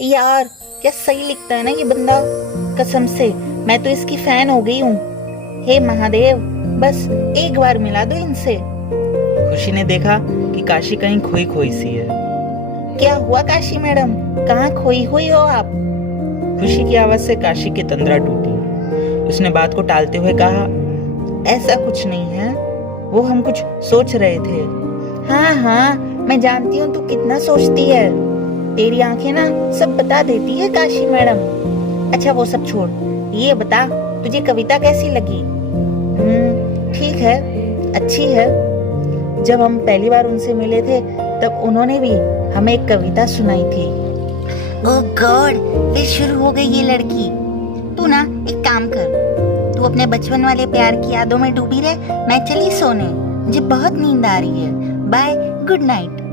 यार, क्या सही लिखता है ना ये बंदा। कसम से मैं तो इसकी फैन हो गई हूँ। हे महादेव, बस एक बार मिला दो इनसे। खुशी ने देखा कि काशी कहीं खोई खोई सी है। क्या हुआ काशी मैडम, कहाँ खोई हुई हो आप? खुशी की आवाज से काशी की तंद्रा टूटी। उसने बात को टालते हुए कहा, ऐसा कुछ नहीं है, वो हम कुछ सोच रहे थे। हाँ हाँ, मैं जानती हूँ तू कितना सोचती है। तेरी आंखें ना सब बता देती है काशी मैडम। अच्छा वो सब छोड़, ये बता तुझे कविता कैसी लगी? ठीक है, अच्छी है। जब हम पहली बार उनसे मिले थे तब उन्होंने भी हमें एक कविता सुनाई थी। ओह गॉड, फिर शुरू हो गई ये लड़की। तू ना एक काम कर, तू अपने बचपन वाले प्यार की यादों में डूबी रहे, मैं चली सोने, मुझे बहुत नींद आ रही है। Bye, good night.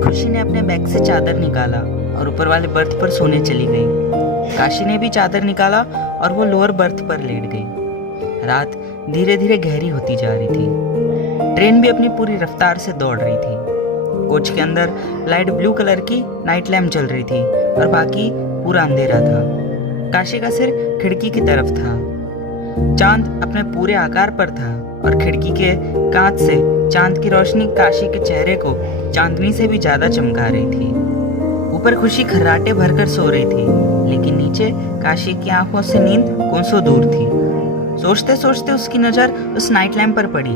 खुशी ने अपने बैग से चादर निकाला और ऊपर वाले बर्थ पर सोने चली गई। काशी ने भी चादर निकाला और वो लोअर बर्थ पर लेट गई। रात धीरे धीरे गहरी होती जा रही थी। ट्रेन भी अपनी पूरी रफ्तार से दौड़ रही थी। कोच के अंदर लाइट ब्लू कलर की नाइट लैम्प जल रही थी और बाकी पूरा अंधेरा था। काशी का सिर खिड़की की तरफ था। चांद अपने पूरे आकार पर था और खिड़की के कांच से चांद की रोशनी काशी के चेहरे को चांदनी से भी ज्यादा चमका रही थी। ऊपर खुशी खर्राटे भरकर सो रही थी, लेकिन नीचे काशी की आंखों से नींद कोसों दूर थी। सोचते सोचते उसकी नजर उस नाइट लैम्प पर पड़ी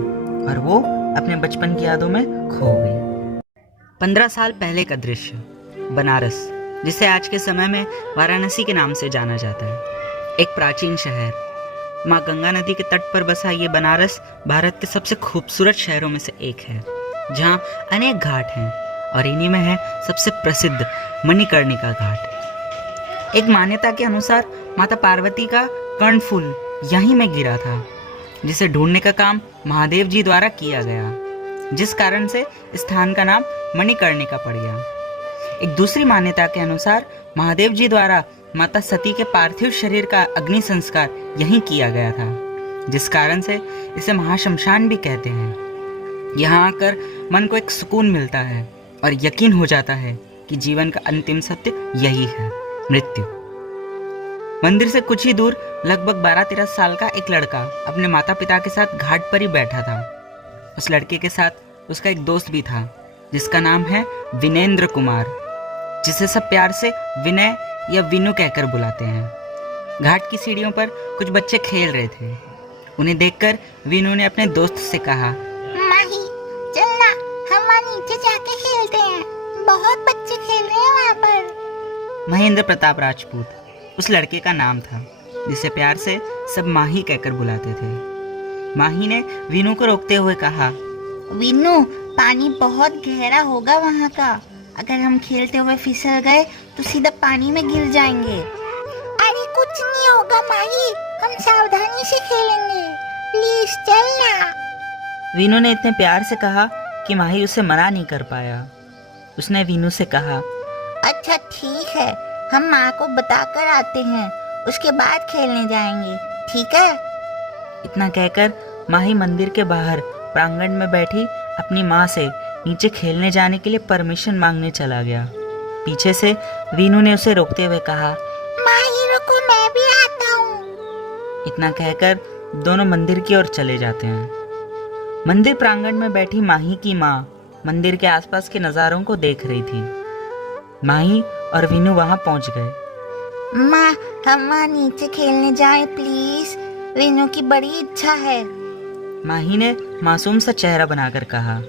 और वो अपने बचपन की यादों में खो गई। 15 साल पहले का दृश्य, बनारस, जिसे आज के समय में वाराणसी के नाम से जाना जाता है, एक प्राचीन शहर। माँ गंगा नदी के तट पर बसा ये बनारस भारत के सबसे खूबसूरत शहरों में से एक है, जहाँ अनेक घाट हैं और इन्हीं में है सबसे प्रसिद्ध मणिकर्णिका घाट। एक मान्यता के अनुसार माता पार्वती का कर्णफूल यहीं में गिरा था, जिसे ढूंढने का काम महादेव जी द्वारा किया गया, जिस कारण से स्थान का नाम मणिकर्णिका पड़ गया। एक दूसरी मान्यता के अनुसार महादेव जी द्वारा माता सती के पार्थिव शरीर का अग्नि संस्कार यहीं किया गया था, जिस कारण से इसे महाशमशान भी कहते हैं। यहाँ आकर मन को एक सुकून मिलता है और यकीन हो जाता है कि जीवन का अंतिम सत्य यही है, मृत्यु। मंदिर से कुछ ही दूर लगभग 12-13 साल का एक लड़का अपने माता पिता के साथ घाट पर ही बैठा था। उस लड़के के साथ उसका एक दोस्त भी था, जिसका नाम है विनेंद्र कुमार, जिसे सब प्यार से विनय या विनु कहकर बुलाते हैं। घाट की सीढ़ियों पर कुछ बच्चे खेल रहे थे। उन्हें देखकर विनु ने अपने दोस्त से कहा, माही, चलना, हम वहाँ नीचे जाके खेलते हैं, बहुत बच्चे खेल रहे हैं वहाँ पर। महेंद्र प्रताप राजपूत उस लड़के का नाम था, जिसे प्यार से सब माही कहकर बुलाते थे। माही ने विनु को रोकते हुए कहा, विनु, पानी बहुत गहरा होगा वहाँ का, अगर हम खेलते हुए फिसल गए तो सीधा पानी में गिर जाएंगे। अरे कुछ नहीं होगा माही, हम सावधानी से खेलेंगे, प्लीज चलना। विनु ने इतने प्यार से कहा कि माही उसे मना नहीं कर पाया। उसने विनु से कहा, अच्छा ठीक है, हम माँ को बताकर आते हैं, उसके बाद खेलने जाएंगे, ठीक है? इतना कहकर माही मंदिर के बाहर प्रांगण में बैठी अपनी माँ से नीचे खेलने जाने के लिए परमिशन मांगने चला गया। पीछे से वीनू ने उसे रोकते हुए कहा, माही रुको, मैं भी आता हूँ। इतना कहकर दोनों मंदिर की ओर चले जाते हैं। मंदिर प्रांगण में बैठी माही की माँ मंदिर के आसपास के नज़ारों को देख रही थी। माही और वीनू वहां पहुंच गए। माँ, हम वहाँ नीचे खेलने जाएं प्लीज, वीनू की बड़ी इच्छा है। माही ने मासूम सा चेहरा बनाकर कहा।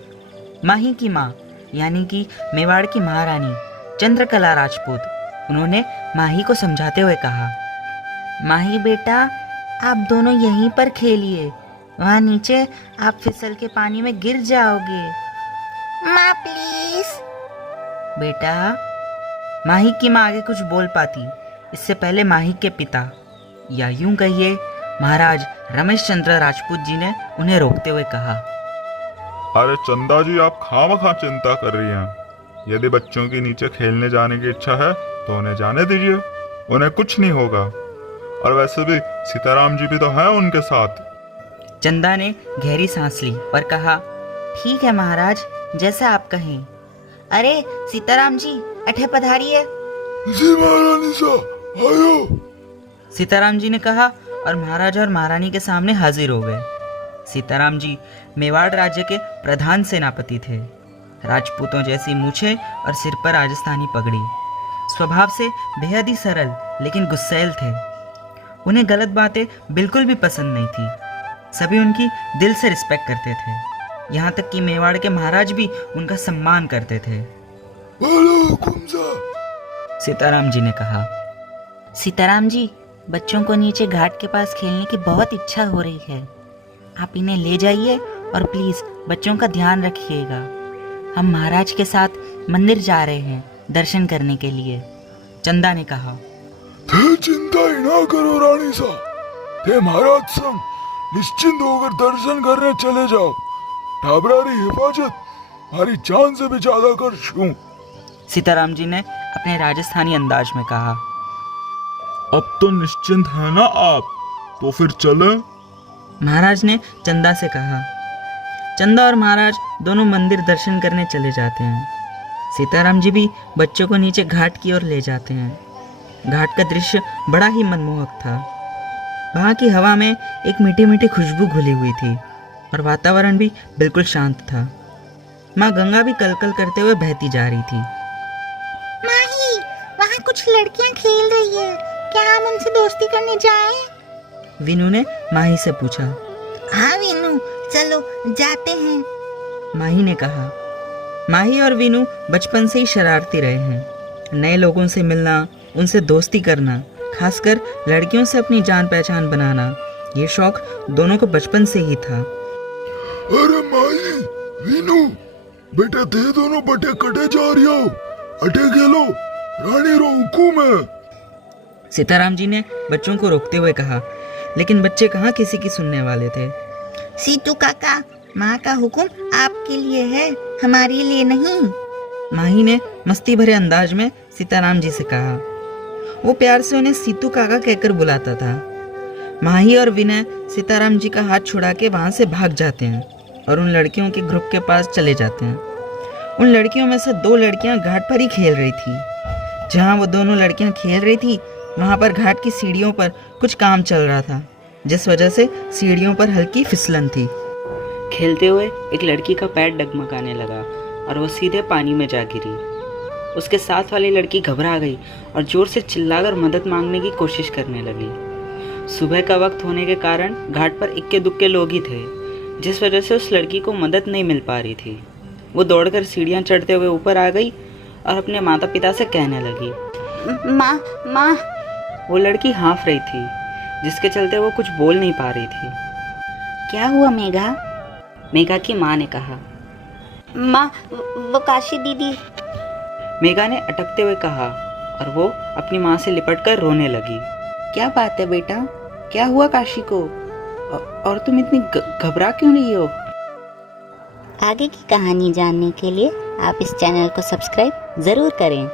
माही की माँ यानी कि मेवाड़ की महारानी चंद्रकला राजपूत, उन्होंने माही को समझाते हुए कहा, माही बेटा, आप दोनों यहीं पर खेलिए, वहाँ नीचे आप फिसल के पानी में गिर जाओगे। माँ प्लीज। बेटा, माही की माँ आगे कुछ बोल पाती इससे पहले माही के पिता, या यूं कहिए महाराज रमेश चंद्र राजपूत जी ने उन्हें रोकते हुए कहा, अरे चंदा जी, आप खामखा चिंता कर रही हैं। यदि बच्चों की नीचे खेलने जाने की इच्छा है तो उन्हें जाने दीजिए, उन्हें कुछ नहीं होगा। और वैसे भी सीताराम जी भी तो हैं उनके साथ। चंदा ने गहरी सांस ली और कहा, ठीक है महाराज, जैसा आप कहें। अरे सीताराम जी, अठे पधारिए। जी महारानी साहब, आयो। सीताराम जी ने कहा और महाराजा और महारानी के सामने हाजिर हो गए। सीताराम जी मेवाड़ राज्य के प्रधान सेनापति थे। राजपूतों जैसी मूछें और सिर पर राजस्थानी पगड़ी। स्वभाव से बेहद ही सरल लेकिन गुस्सैल थे। उन्हें गलत बातें बिल्कुल भी पसंद नहीं थी। सभी उनकी दिल से रिस्पेक्ट करते थे। यहाँ तक कि मेवाड़ के महाराज भी उनका सम्मान करते थे। सीताराम जी ने कहा। सीताराम जी, बच्चों को नीचे घाट के पास खेलने की बहुत इच्छा हो रही है। आप इन्हें ले जाइए और प्लीज बच्चों का ध्यान रखिएगा। हम महाराज के साथ मंदिर जा रहे हैं दर्शन करने के लिए। चंदा ने कहा। थे चिंता ही ना करो रानी साहब, थे महाराज संग निश्चिंत होकर दर्शन करने चले जाओ। ठाबरारी हिफाजत हमारी जान से भी ज्यादा कर छू। सीताराम जी ने अपने राजस्थानी अंदाज में कहा। अब तो निश्चिंत है ना आप, तो फिर चले। महाराज ने चंदा से कहा। चंदा और महाराज दोनों मंदिर दर्शन करने चले जाते हैं। सीताराम जी भी बच्चों को नीचे घाट की ओर ले जाते हैं। घाट का दृश्य बड़ा ही मनमोहक था। वहाँ की हवा में एक मीठी मीठी खुशबू घुली हुई थी और वातावरण भी बिल्कुल शांत था। माँ गंगा भी कलकल करते हुए बहती जा रही थी। माही, वहाँ कुछ लड़कियाँ खेल रही है, क्या हम उनसे दोस्ती करने जाएं? विनू ने माही से पूछा। हाँ विनू, चलो जाते हैं। माही ने कहा। माही और विनू बचपन से ही शरारती रहे हैं। नए लोगों से मिलना, उनसे दोस्ती करना, खासकर लड़कियों से अपनी जान पहचान बनाना, ये शौक दोनों को बचपन से ही था। अरे माही, विनू, बेटा थे दोनों बटे कटे जा रही हो, अटे खेलो, रानी रो हुकुम है। सीताराम जी ने बच्चों को रोकते हुए कहा, लेकिन बच्चे कहाँ किसी की सुनने वाले थे। सीतू काका, माँ का हुक्म आपके लिए है, हमारे लिए नहीं। माही ने मस्ती भरे अंदाज में सीताराम जी से कहा। वो प्यार से उन्हें सीतू काका कहकर बुलाता था। माही और विनय सीताराम जी का हाथ छुड़ा के वहाँ से भाग जाते हैं और उन लड़कियों के ग्रुप के पास चले जाते हैं। उन लड़कियों में से 2 लड़कियाँ घाट पर ही खेल रही थी। जहाँ वो दोनों लड़कियाँ खेल रही थी वहाँ पर घाट की सीढ़ियों पर कुछ काम चल रहा था, जिस वजह से सीढ़ियों पर हल्की फिसलन थी। खेलते हुए एक लड़की का पैर डगमगाने लगा और वो सीधे पानी में जा गिरी। उसके साथ वाली लड़की घबरा गई और जोर से चिल्लाकर मदद मांगने की कोशिश करने लगी। सुबह का वक्त होने के कारण घाट पर इक्के दुक्के लोग ही थे, जिस वजह से उस लड़की को मदद नहीं मिल पा रही थी। वो दौड़कर सीढ़ियाँ चढ़ते हुए ऊपर आ गई और अपने माता पिता से कहने लगी। माँ। वो लड़की हाँफ रही थी, जिसके चलते वो कुछ बोल नहीं पा रही थी। क्या हुआ मेघा? मेघा की माँ ने कहा। माँ, वो काशी दीदी। मेघा ने अटकते हुए कहा और वो अपनी माँ से लिपटकर रोने लगी। क्या बात है बेटा, क्या हुआ काशी को? और तुम इतनी घबरा क्यों रही हो? आगे की कहानी जानने के लिए आप इस चैनल को सब्सक्राइब ज़रूर करें।